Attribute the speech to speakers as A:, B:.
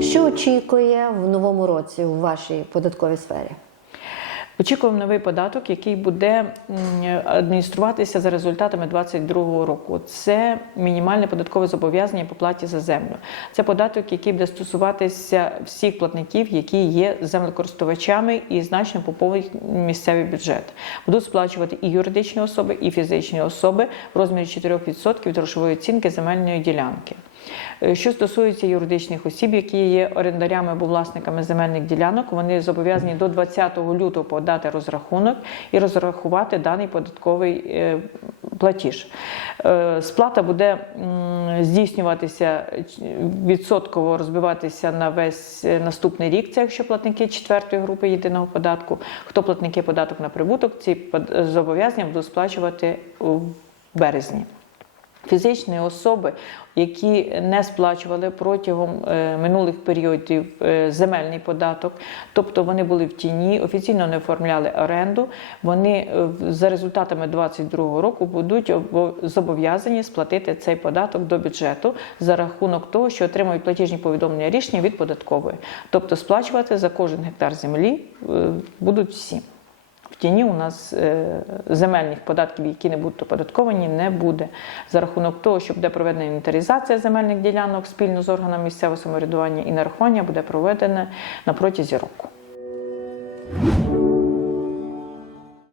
A: Що очікує в новому році у вашій податковій сфері?
B: Очікуємо новий податок, який буде адмініструватися за результатами 2022 року. Це мінімальне податкове зобов'язання по платі за землю. Це податок, який буде стосуватися всіх платників, які є землекористувачами і значно поповнить місцевий бюджет. Будуть сплачувати і юридичні особи, і фізичні особи в розмірі 4% від грошової оцінки земельної ділянки. Е, Що стосується юридичних осіб, які є орендарями або власниками земельних ділянок, вони зобов'язані до 20 лютого подати розрахунок і розрахувати даний податковий е, платіж. Е, Сплата буде здійснюватися відсотково розбиватися на весь наступний рік. Це якщо платники четвертої групи єдиного податку. Хто платники податок на прибуток, ці зобов'язання будуть сплачувати у березні. Фізичні особи, які не сплачували протягом е, минулих періодів е, земельний податок, тобто вони були в тіні, офіційно не оформляли оренду. Вони е, за результатами 2022 року будуть обо- зобов'язані сплатити цей податок до бюджету за рахунок того, що отримують платіжні повідомлення рішення від податкової. Тобто сплачувати за кожен гектар землі будуть всі. В тіні у нас е, земельних податків, які не будуть оподатковані, не буде. За рахунок того, що буде проведена інвентаризація земельних ділянок спільно з органами місцевого самоврядування і нарахування буде проведене на протязі року.